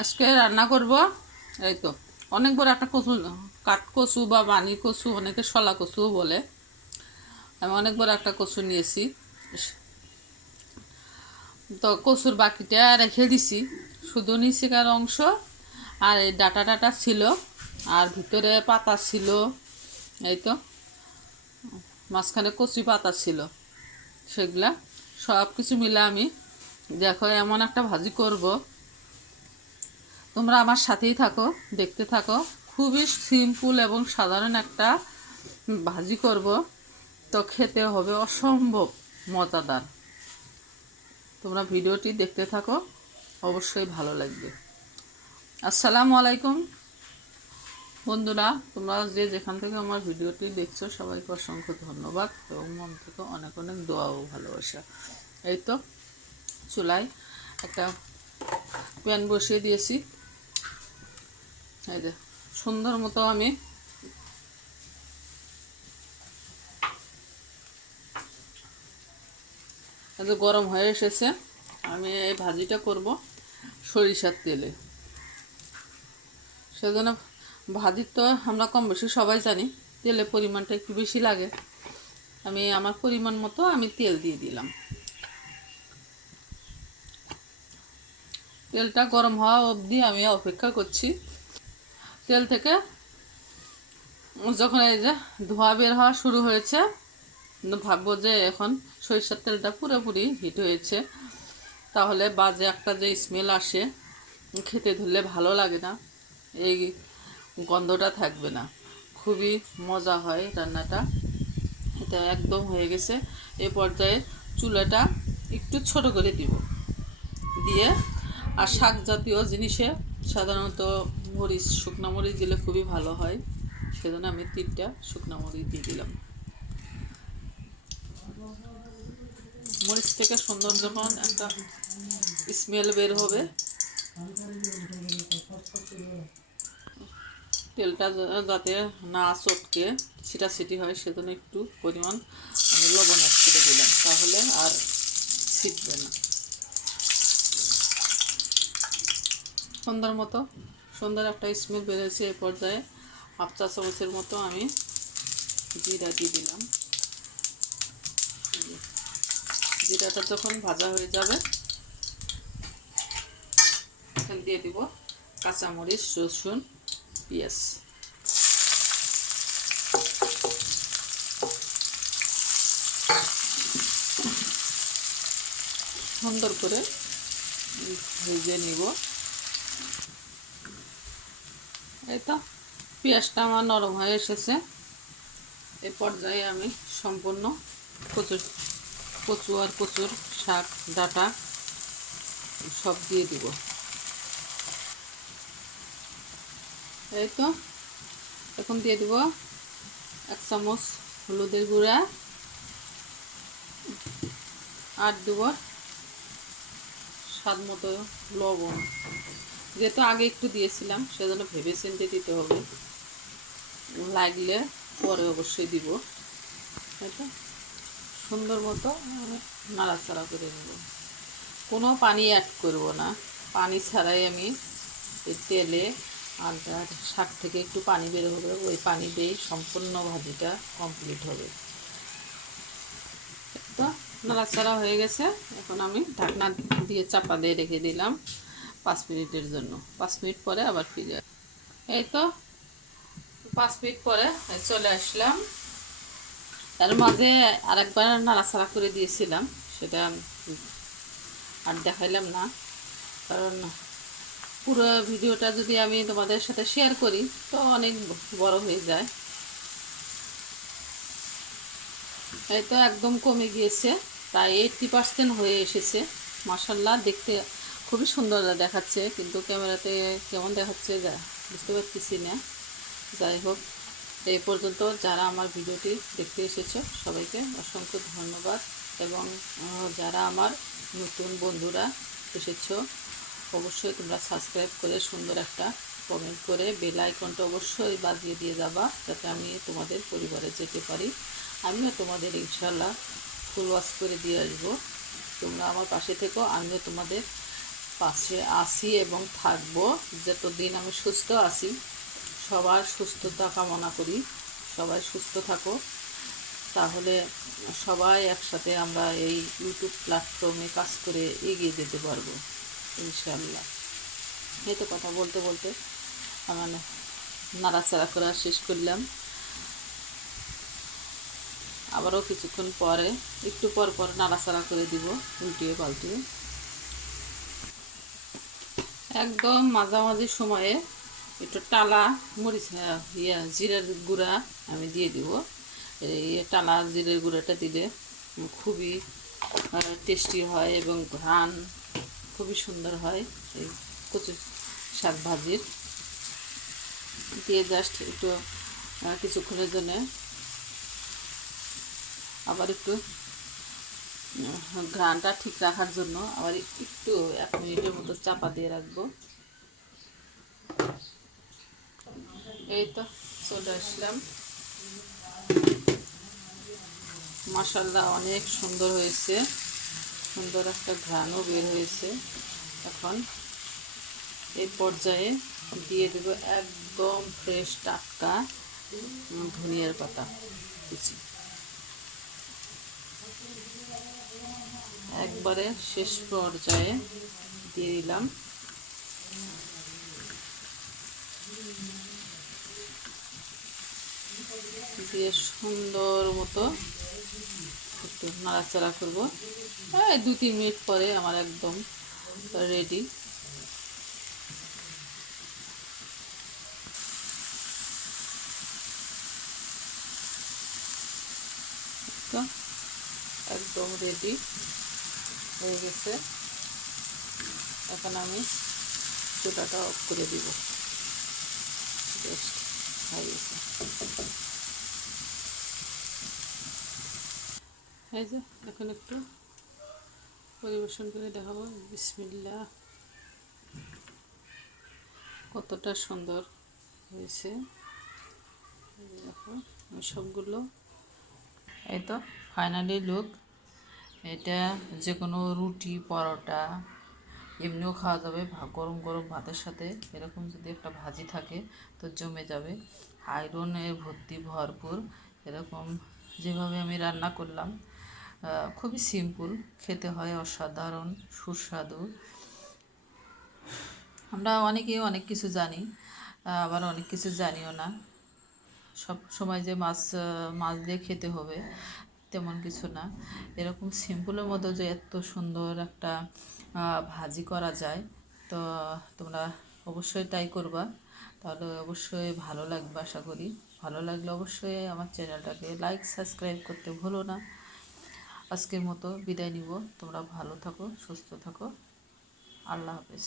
আজকে রান্না করব, এই তো। অনেক বড় একটা কচু, কাঠ কচু বা বানি কচু, অনেকে শলা কচুও বলে। আমি অনেক বড় একটা কচু নিয়েছি। তো কচুর বাকিটা রেখে দিছি। শুধু নিচিকার অংশ আর এই ডাটা ডাটা ছিল আর ভিতরে পাতা ছিল, এই তো। মাঝখানে কচি পাতা ছিল, সেগুলা সব কিছু মিলে আমি, দেখো এমন একটা ভাজি করব। তোমরা আমার সাথেই থাকো, দেখতে থাকো। খুবই সিম্পল এবং সাধারণ একটা ভাজি করব। তো খেতে হবে অসম্ভব মজাদার। তোমরা ভিডিওটি দেখতে থাকো, অবশ্যই ভালো লাগবে। আসসালামু আলাইকুম। বন্ধুরা, তোমরা যে যেখান থেকে আমার ভিডিওটি দেখছ, সবাইকে অসংখ্য ধন্যবাদ এবং মন থেকে অনেক অনেক দোয়া ও ভালোবাসা। এই তো চুলায় একটা প্যান বসিয়ে দিয়েছি। এই যে, সুন্দর মতো আমি গরম হয়ে এসেছে, আমি এই ভাজিটা করব সরিষার তেলে। সেজন্য ভাজি তো আমরা কম বেশি সবাই জানি তেলের পরিমাণটা একটু বেশি লাগে। আমি আমার পরিমাণ মতো আমি তেল দিয়ে দিলাম। তেলটা গরম হওয়া অবধি আমি অপেক্ষা করছি। তেল থেকে যখন এই যে ধোয়া বের হওয়া শুরু হয়েছে ভাববো যে এখন সরিষার তেলটা পুরোপুরি হিট হয়েছে। তাহলে বাজে একটা যে স্মেল আসে, খেতে ধরলে ভালো লাগে না। এই গন্ধটা থাকবে না। খুবই মজা হয় রান্নাটা। এটা একদম হয়ে গেছে। এই পর্যায়ে চুলাটা একটু ছোট করে দিব। দিয়ে, আর শাক জাতীয় জিনিসে সাধারণত মরিচ, শুকনো মরিচ দিলে খুবই ভালো হয়। সেজন্য আমি তিনটা শুকনো মরিচ দিয়ে দিলাম। মরিচ থেকে সুন্দর যখন একটা স্মেল বের হবে, তেলটা যাতে না চটকে ছিটা ছিটি হয়, সেজন্য একটু পরিমাণ আমি লবণ অ্যাড করে দিলাম। তাহলে আর ছিটবে না। সুন্দর মতো সুন্দর একটা স্মেল বেরোয়েছে এই পর্যায়ে। হাফ চা চামচের মতো আমি জিরা দিয়ে দিলাম। জিরাটা যখন ভাজা হয়ে যাবে, এখন দিয়ে দিব কাঁচামরিচ, রসুন, পেঁয়াজ। সুন্দর করে ভেজে নিব। এই তো, পেঁয়াজটা আমার নরম হয়ে এসেছে। এ পর্যায়ে আমি সম্পূর্ণ কচুর, কচু আর কচুর শাক, ডাটা সব দিয়ে দিব। এই তো, এখন দিয়ে দিব এক চামচ হলুদের গুঁড়া, আর দেব স্বাদ মতো লবণ। যেহেতু আগে একটু দিয়েছিলাম, সেজন্য ভেবে চিনতে দিতে হবে। লাগলে পরে অবশ্যই দিব। এটা সুন্দর মতো নাড়াচাড়া করে নেব। কোনো পানি অ্যাড করব না। পানি ছাড়াই আমি তেলে আর শাক থেকে একটু পানি বের হবে। ওই পানি দিয়েই সম্পূর্ণ ভাজিটা কমপ্লিট হবে। তো? নাড়াচাড়া হয়ে গেছে। এখন আমি ঢাকনা দিয়ে চাপা দিয়ে রেখে দিলাম। পাঁচ মিনিটের জন্য। পাঁচ মিনিট পরে আবার ফিরে এই তো, পাঁচ মিনিট পরে চলে আসলাম। তার মাঝে আরেকবার নাড়াচাড়া করে দিয়েছিলাম, সেটা আর দেখাইলাম না। কারণ পুরো ভিডিওটা যদি আমি তোমাদের সাথে শেয়ার করি, তো অনেক বড় হয়ে যায়। এই তো একদম কমে গিয়েছে, প্রায় এইটটি পার্সেন্ট হয়ে এসেছে। মাসাল্লাহ দেখতে খুবই সুন্দর দেখাচ্ছে, কিন্তু ক্যামেরাতে কেমন দেখাচ্ছে যা বুঝতে পারতেছি না। যাই হোক, এই পর্যন্ত যারা আমার ভিডিওটি দেখতে এসেছ, সবাইকে অসংখ্য ধন্যবাদ। এবং যারা আমার নতুন বন্ধুরা এসেছ, অবশ্যই তোমরা সাবস্ক্রাইব করে সুন্দর একটা কমেন্ট করে বেল আইকনটা অবশ্যই বাজিয়ে দিয়ে যাবা, যাতে আমি তোমাদের পরিবারে যেতে পারি। আমিও তোমাদের ইনশাল্লাহ ফুল ওয়াশ করে দিয়ে আসব। তোমরা আমার পাশে থেকো, আমিও তোমাদের পাশে আসি এবং থাকব। যতদিন আমি সুস্থ আছি, সবার সুস্থতা কামনা করি। সবাই সুস্থ থাকো। তাহলে সবাই একসাথে আমরা এই ইউটিউব প্ল্যাটফর্মে কাজ করে এগিয়ে যেতে পারব ইনশাল্লাহ এই তো কথা বলতে বলতে আমার নাড়াচাড়া করা শেষ করলাম। আবারও কিছুক্ষণ পরে, একটু পর পর নাড়াচাড়া করে দিব, উল্টিয়ে পাল্টিয়ে। একদম মাঝামাঝি সময়ে একটু টালা, মরিচ ইয়া, জিরার গুঁড়া আমি দিয়ে দিব। এই টালা, জিরের গুঁড়াটা দিলে খুবই টেস্টি হয় এবং ঘ্রাণ খুবই সুন্দর হয় এই কচু শাক ভাজির। দিয়ে জাস্ট একটু কিছুক্ষণের জন্য আবার একটু ঘ্রাণটা ঠিক রাখার জন্য আবার একটু এক মিনিটের মতো চাপা দিয়ে রাখব। এই তো চলে আসলাম। মাসাল্লাহ অনেক সুন্দর হয়েছে। সুন্দর একটা ঘ্রাণও বের হয়েছে। এখন এই পর্যায়ে দিয়ে দেবো একদম ফ্রেশ টাটকা ধনিয়ার পাতা। কুচি একবারে শেষ পর্যায়ে দিয়ে দিলাম। দিয়ে সুন্দর মতো একটু নাড়াচাড়া করব। এই দু তিন মিনিট পরে আমার একদম রেডি একদম রেডি হয়ে গেছে। এখন আমি চুলাটা অফ করে দিব। জাস্ট হয়ে গেছে। এই যে, এখন একটু পরিবেশন করে দেখাবো। বিসমিল্লা কতটা সুন্দর হয়েছে। দেখো সবগুলো, এই তো ফাইনালি লুক এটা যে কোনো রুটি, পরোটা, এমনিও খাওয়া যাবে। গরম গরম ভাতের সাথে। এরকম যদি একটা ভাজি থাকে, তো জমে যাবে। আয়রনে ভর্তি ভরপুর। এরকম যেভাবে আমি রান্না করলাম খুবই সিম্পল খেতে হয় অসাধারণ, সুস্বাদু। আমরা অনেকেই অনেক কিছু জানি আবার অনেক কিছু জানিও না। সব সময় যে মাছ মাছ দিয়ে খেতে হবে তেমন কিছু না। এরকম সিম্পলের মতো যে এত সুন্দর একটা ভাজি করা যায়, তো তোমরা অবশ্যই ট্রাই করবা। তাহলে অবশ্যই ভালো লাগবে আশা করি। ভালো লাগলে অবশ্যই আমার চ্যানেলটাকে লাইক সাবস্ক্রাইব করতে ভুলো না। আজকের মতো বিদায় নিব। তোমরা ভালো থাকো, সুস্থ থাকো। আল্লাহ হাফেজ।